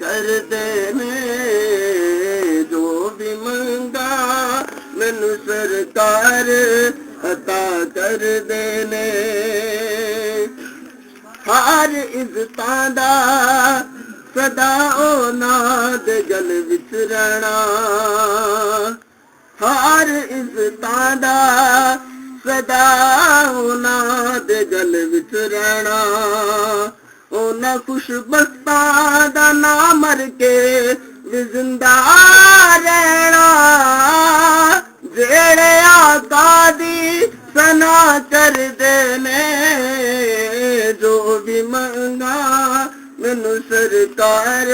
ਕਰਦੇ ਨੇ ਜੋ ਵੀ ਮੰਗਾ ਮੈਨੂੰ ਸਰਕਾਰ ਅਤਾ ਕਰਦੇ ਨੇ। ਹਰ ਇੱਜ਼ਤਾਂ ਦਾ ਸਦਾ ਉਹਨਾਂ ਦੇ ਗਲ ਵਿੱਚ ਰਹਿਣਾ, ਹਰ ਇੱਜ਼ਤਾਂ ਦਾ ਸਦਾ ਉਹਨਾਂ ਦੇ ਗਲ ਵਿੱਚ ਰਹਿਣਾ। ਉਹਨਾਂ ਖੁਸ਼ਬਖਤਾਂ ਦਾ ਨਾਂ ਮਰ ਕੇ ਵੀ ਜ਼ਿੰਦਾ ਰਹਿਣਾ, ਜਿਹੜੇ ਆਕਾ ਦੀ ਸਨਾ ਕਰਦੇ ਨੇ ਜੋ ਵੀ ਮੰਗਾ ਮੈਨੂੰ ਸਰਕਾਰ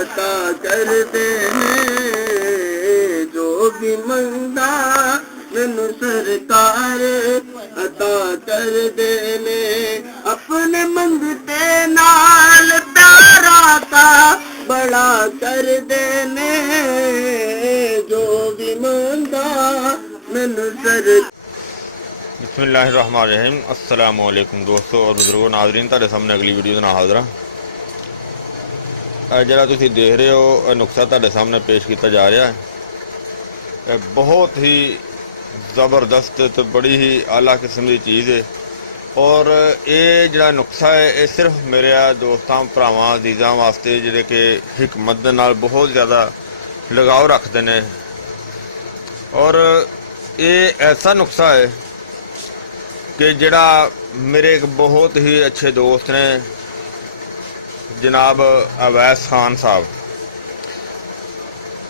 ਅਤਾ ਕਰਦੇ ਨੇ, ਜੋ ਵੀ ਮੰਗਾ ਮੈਨੂੰ ਸਰਕਾਰ ਅਤਾ ਕਰਦੇ ਨੇ। ਆਪਣੇ ਮੰਗਤੇ ਨਾਲ ਪਿਆਰਾ ਤਾ ਬੜਾ ਕਰਦੇ ਨੇ, ਜੋ ਵੀ ਮੰਗਾ ਮੈਨੂੰ ਸਰਕਾਰ। बिस्मिल्लाहिर्रहमानिर्रहीम। अस्सलाम वालेकुम दोस्तों और बुजुर्गों नाज़रीन, ਤੁਹਾਡੇ ਸਾਹਮਣੇ अगली वीडियो ਦੇ ਨਾਲ ਹਾਜ਼ਰ ਹਾਂ। ਜਿਹੜਾ ਤੁਸੀਂ ਦੇਖ ਰਹੇ ਹੋ ਇਹ ਨੁਕਸਾ ਤੁਹਾਡੇ ਸਾਹਮਣੇ ਪੇਸ਼ ਕੀਤਾ ਜਾ ਰਿਹਾ ਹੈ। ਇਹ ਬਹੁਤ ਹੀ ਜ਼ਬਰਦਸਤ ਤੇ ਬੜੀ ਹੀ ਆਲਾ ਕਿਸਮ ਦੀ ਚੀਜ਼ ਹੈ ਔਰ ਇਹ ਜਿਹੜਾ ਨੁਕਸਾ ਹੈ ਇਹ ਸਿਰਫ ਮੇਰੇ ਦੋਸਤਾਂ ਭਰਾਵਾਂ ਅਜ਼ੀਜ਼ਾਂ ਵਾਸਤੇ ਜਿਹੜੇ ਕਿ ਹਕਮਤ ਦੇ ਨਾਲ ਬਹੁਤ ਜ਼ਿਆਦਾ ਲਗਾਓ ਰੱਖਦੇ ਨੇ। ਔਰ ਇਹ ਐਸਾ ਨੁਕਸਾ ਹੈ कि जिहड़ा मेरे एक बहुत ही अच्छे दोस्त ने जनाब अवैस खान साहब,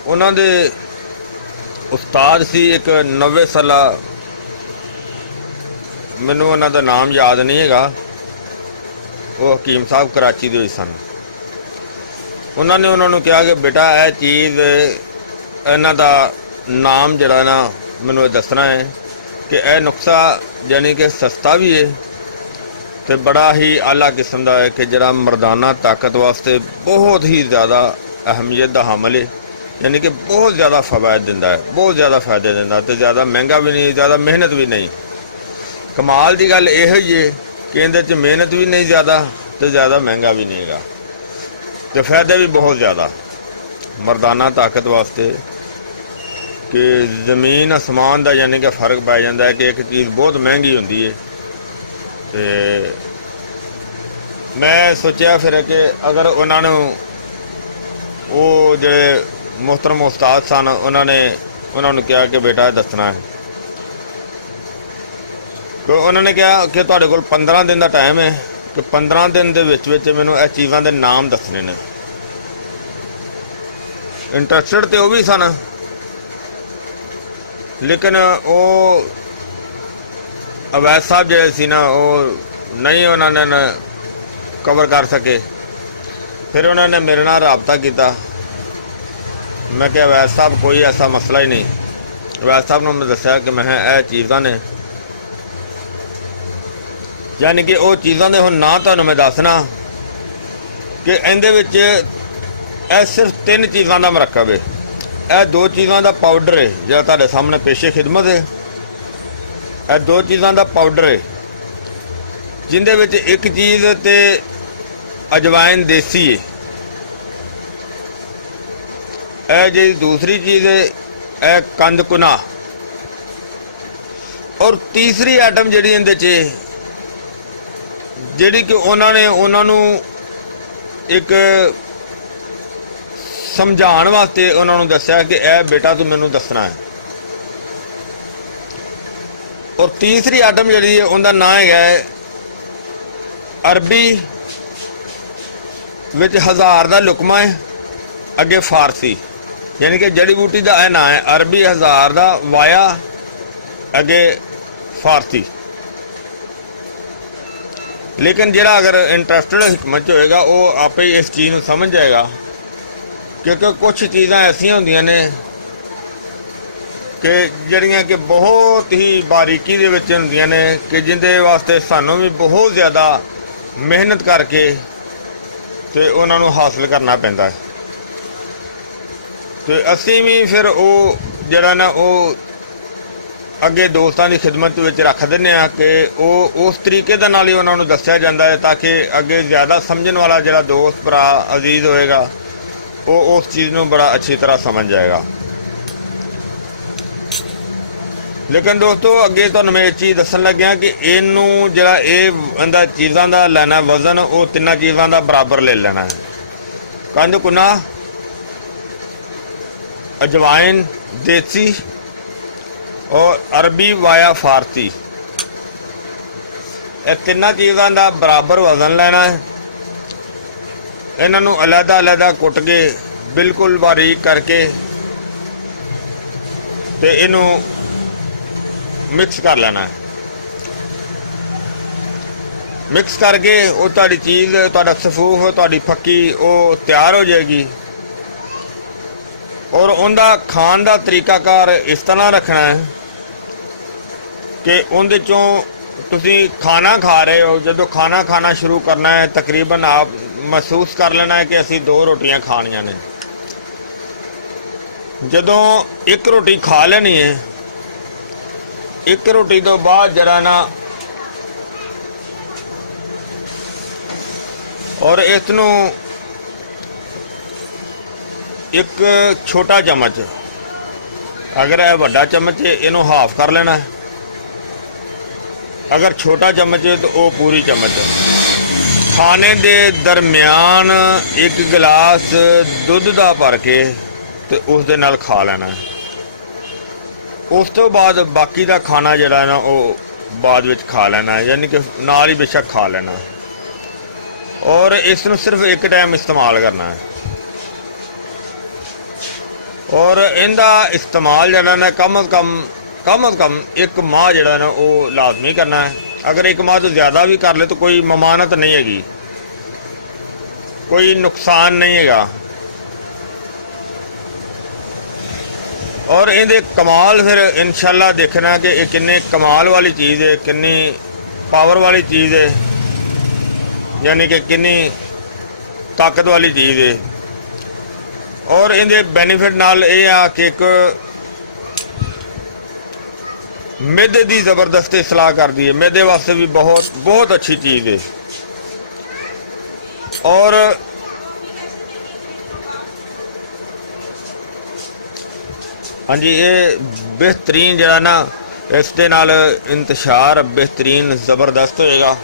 उन्होंने उस्ताद सी एक 90 साला, मैनू उन्हों का नाम याद नहीं है, वो हकीम साहब कराची के सन। उन्होंने उन्होंने कहा कि बेटा यह चीज़ इन्हां दा नाम जिहड़ा ना मैनू दसना है कि यह नुकसा यानी कि सस्ता भी है तो बड़ा ही आला किस्म का है कि जरा मर्दाना ताकत वास्ते बहुत ही ज़्यादा अहमियत का हामल है, यानी कि बहुत ज़्यादा फवायद दिंदा है, बहुत ज़्यादा फायदे दिंदा, तो ज़्यादा महंगा भी नहीं, ज़्यादा मेहनत भी नहीं। कमाल की गल यह ही है कि इहदे च मेहनत भी नहीं ज़्यादा तो ज़्यादा महंगा भी नहीं है, तो फायदे भी बहुत ज़्यादा। मर्दाना ताकत वास्ते कि जमीन आसमान का यानी कि फर्क पै जाता है कि एक चीज़ बहुत महंगी होती है। तो मैं सोचा फिर कि अगर उन्होंने वो जो मोहतरम उस्ताद सन उन्होंने कहा कि बेटा दसना है, तो उन्होंने कहा कि तुहाडे कोल 15 दिन का टाइम है कि 15 दिन के मैनू इस चीज़ों के नाम दसने ने। इंटरस्टेड तो वह भी सन लेकिन वो अवैस साहब जो सी ना वो नहीं उन्होंने कवर कर सके। फिर उन्होंने मेरे नाल राबता किया, मैं क्या अवैस साहब कोई ऐसा मसला ही नहीं। अवैस साहब ने मैं दसिया कि मैं यह चीज़ां ने यानी कि वो चीज़ां दे हुण ना तुहानूं मैं दसना कि इहदे विच सिर्फ 3 चीज़ों का मरकब है। यह 2 चीज़ों का पाउडर है जो तुहाडे सामने पेशे खिदमत है। यह 2 चीज़ों का पाउडर है जिंदे विच एक चीज़ तो अजवाइन देसी है, यह जी दूसरी चीज़ है यह कंद कुना, और तीसरी आइटम जिहड़ी इहदे च जिहड़ी कि उन्होंने एक समझाण वास्ते उन्होंने दसिया कि यह बेटा तू मैनू दसना है। और तीसरी आइटम जी है उनका नाम है अरबी विच 1000 का लुकमा है, अगे फारसी, यानी कि जड़ी बूटी का यह नाम है अरबी 1000 का वाया अगे फारसी। लेकिन जिहड़ा अगर इंटरस्टेड हिकमत होएगा वो आप ही इस चीज़ को समझ जाएगा, क्योंकि कुछ चीज़ां ऐसियां होंदियां ने कि जड़ियाँ कि बहुत ही बारीकी दे विच होंदियां ने कि जिंदे वास्ते सानू भी बहुत ज़्यादा मेहनत करके तो उन्होंने हासिल करना पैंदा है। तो असी भी फिर वो जड़ा ना वो ਅੱਗੇ ਦੋਸਤਾਂ ਦੀ ਖਿਦਮਤ ਵਿੱਚ ਰੱਖ ਦਿੰਦੇ ਆ ਕਿ ਉਹ ਉਸ ਤਰੀਕੇ ਦੇ ਨਾਲ ਹੀ ਉਹਨਾਂ ਨੂੰ ਦੱਸਿਆ ਜਾਂਦਾ ਹੈ ਤਾਂ ਕਿ ਅੱਗੇ ਜ਼ਿਆਦਾ ਸਮਝਣ ਵਾਲਾ ਜਿਹੜਾ ਦੋਸਤ ਭਰਾ ਅਜ਼ੀਜ਼ ਹੋਏਗਾ ਉਹ ਉਸ ਚੀਜ਼ ਨੂੰ ਬੜਾ ਅੱਛੀ ਤਰ੍ਹਾਂ ਸਮਝ ਜਾਏਗਾ। ਲੇਕਿਨ ਦੋਸਤੋ ਅੱਗੇ ਤੁਹਾਨੂੰ ਮੈਂ ਇਹ ਚੀਜ਼ ਦੱਸਣ ਲੱਗਿਆ ਕਿ ਇਹਨੂੰ ਜਿਹੜਾ ਇਹਦਾ ਚੀਜ਼ਾਂ ਦਾ ਲੈਣਾ ਵਜ਼ਨ ਉਹ ਤਿੰਨਾਂ ਚੀਜ਼ਾਂ ਦਾ ਬਰਾਬਰ ਲੈ ਲੈਣਾ ਹੈ। ਕੰਜ ਕੁਨਾ, अजवाइन देसी और अरबी वाया फारसी, ये तिना चीज़ों का बराबर वजन लेना है। इन्हों अलहदा अलहदा कुट के बिल्कुल बारीक करके ते इनू मिक्स कर लेना है। मिक्स करके वो तुहाडी चीज़ तुहाडा सफूफ तुहाडी फक्की वो तैयार हो जाएगी। और उनका खान का तरीकाकार इस तरह रखना है कि उनके चों तुसी खाना खा रहे हो, जो खाना खाना शुरू करना है तकरीबन आप महसूस कर लेना है कि असी 2 रोटियां खानियां ने। जदों एक रोटी खा लेनी है, एक रोटी तो बाद जरा ना और इसनों एक छोटा चम्मच, अगर यह वड्डा चम्मच है इनू हाफ कर लेना है, अगर छोटा चम्मच है तो वो पूरी चम्मच। खाने दे दरम्यान एक गिलास दुध का भर के तो उस दे नाल खा लेना है। उस तो बाद बाकी का खाना जड़ा ना वो बाद विच खा लेना है, यानी कि नाल ही बेशक खा लेना है। और इसनू सिर्फ एक टाइम इस्तेमाल करना है और इनका इस्तेमाल जरा ना कम अज़ कम एक माह जरा ना वो लाजमी करना है। अगर एक माह तो ज़्यादा भी कर ले तो कोई ममानत नहीं हैगी, कोई नुकसान नहीं हैगा। और इहदे कमाल फिर इंशाल्लाह देखना कि ये किन्नी कमाल वाली चीज़ है, किन्नी पावर वाली चीज़ है, यानी कि किन्नी ताकत वाली चीज़ है। और इहदे बेनीफिट नाल ये आ कि एक मैदे की जबरदस्त इसलाह करती है, मैदे वास्ते भी बहुत बहुत अच्छी चीज़ है। और हाँ जी, ये बेहतरीन जरा ना इस दे नाल इंतशार बेहतरीन ज़बरदस्त होएगा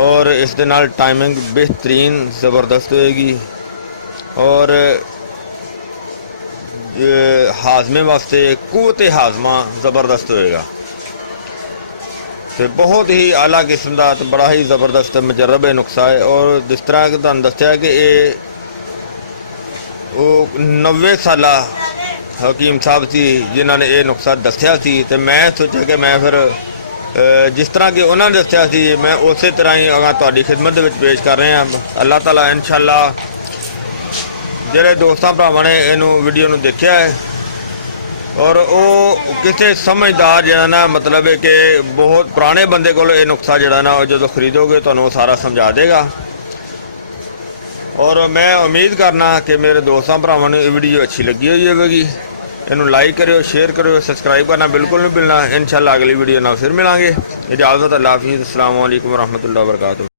और इस दे नाल टाइमिंग बेहतरीन ज़बरदस्त होएगी और हाजमे वास्ते कुव्वत हाजमा ज़बरदस्त होएगा। तो बहुत ही आला किस्म का तो बड़ा ही ज़बरदस्त मुजरब नुस्खा है। और जिस तरह कि तुहानूं दस्सिया कि ये 90 साला हकीम साहब सी जिन्होंने ये नुस्खा दस्सिया सी, तो मैं सोचा कि मैं फिर जिस तरह कि उन्होंने दस्सिया सी मैं उस तरह ही अगर तुहाडी खिदमत दे विच पेश कर रहे हैं। अल्लाह ताला इंशाअल्लाह ਜਿਹੜੇ ਦੋਸਤਾਂ ਭਰਾਵਾਂ ਨੇ ਇਹਨੂੰ ਵੀਡੀਓ ਨੂੰ ਦੇਖਿਆ ਹੈ और वो किसी समझदार जरा ना मतलब है कि बहुत पुराने बंदे को ये नुस्खा जरा ना जो खरीदोगे तो सारा समझा देगा। और मैं उम्मीद करना कि मेरे दोस्तों भरावां नूं वीडियो अच्छी लगी हुई होगी। इनू लाइक करो, शेयर करो, सबसक्राइब करना बिल्कुल नहीं भूलना। इंशाअल्लाह अगली वीडियो ना फिर मिलांगे। इजाज़त, अल्लाह हाफिज़, अस्सलाम वालेकुम रहमतुल्लाहि व बरकातुहू।